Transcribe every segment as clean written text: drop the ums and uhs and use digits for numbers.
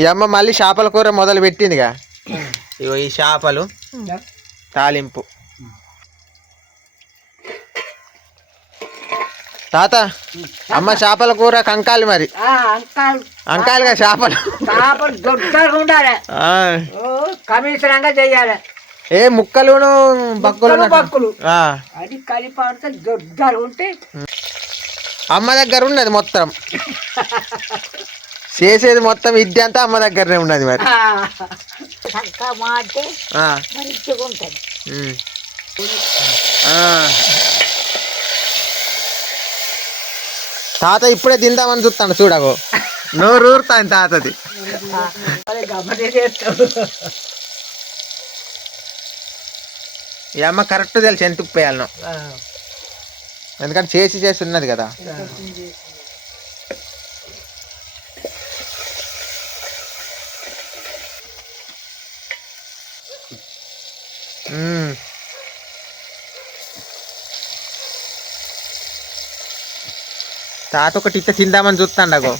ఈ అమ్మ మళ్ళీ చేపల కూర మొదలు పెట్టిందిగా. ఇగో ఈ చేపలు తాలింపు. తాత అమ్మ చేపల కూర కంకాలి మరి అంకాలుగా చేపలు కమిషనంగా చెయ్యాలి. ఏ ముక్కలును బక్కులు బక్కులు అది కలిపి దొడ్డారు ఉంటే అమ్మ దగ్గర ఉన్నది మొత్తం. చేసేది మొత్తం ఇది అంతా అమ్మ దగ్గరనే ఉన్నది మరి. తాత ఇప్పుడే తిందామని చూస్తాను చూడగో. నోరు ఊరుతాను తాతది. ఈ అమ్మ కరెక్ట్ తెలుసు ఎంత ఉప్పు వేయాలనో, ఎందుకంటే చేసి ఉన్నది కదా. తాత ఒకటి ఇట్ట తిందామని చూస్తాండగో.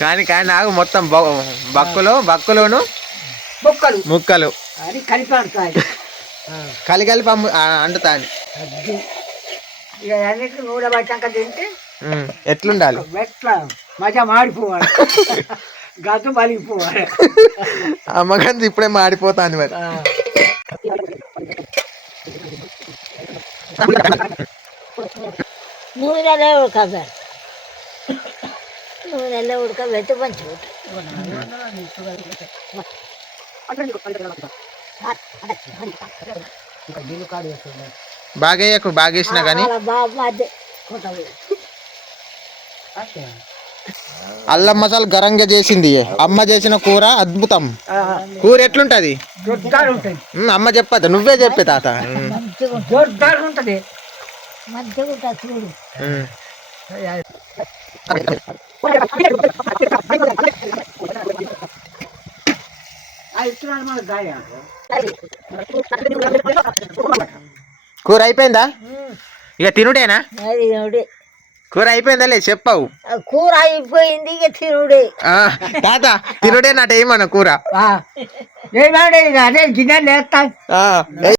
కానీ నాకు మొత్తం బక్కులోను ముక్కలు కలిపి అండుతా అని. నూనె పట్టాక తింటే ఎట్లుండాలి? మజా మాడిపోవాలి, గద్దు పలిగిపోవాలి. అమ్మగారి ఇప్పుడే మాడిపోతాను మరి. నూనెలో ఉడకబెట్టు, నూనెలో ఉడకబెట్టి మంచిగా బాగేసినా కానీ అల్లం మసాలా గరంగా చేసింది అమ్మ. చేసిన కూర అద్భుతం. కూర ఎట్లుంటది అమ్మ చెప్పదు, నువ్వే చెప్పే తాత. ఉంటది కూర అయిపోయిందా? ఇక తినుడేనా? కూర అయిపోయిందా లేదు చెప్పవు. కూర అయిపోయింది ఇక తినుడే. తాత తినుడే నాట ఏమన్నా కూర ఏమంటే గిన్నె లేస్తా.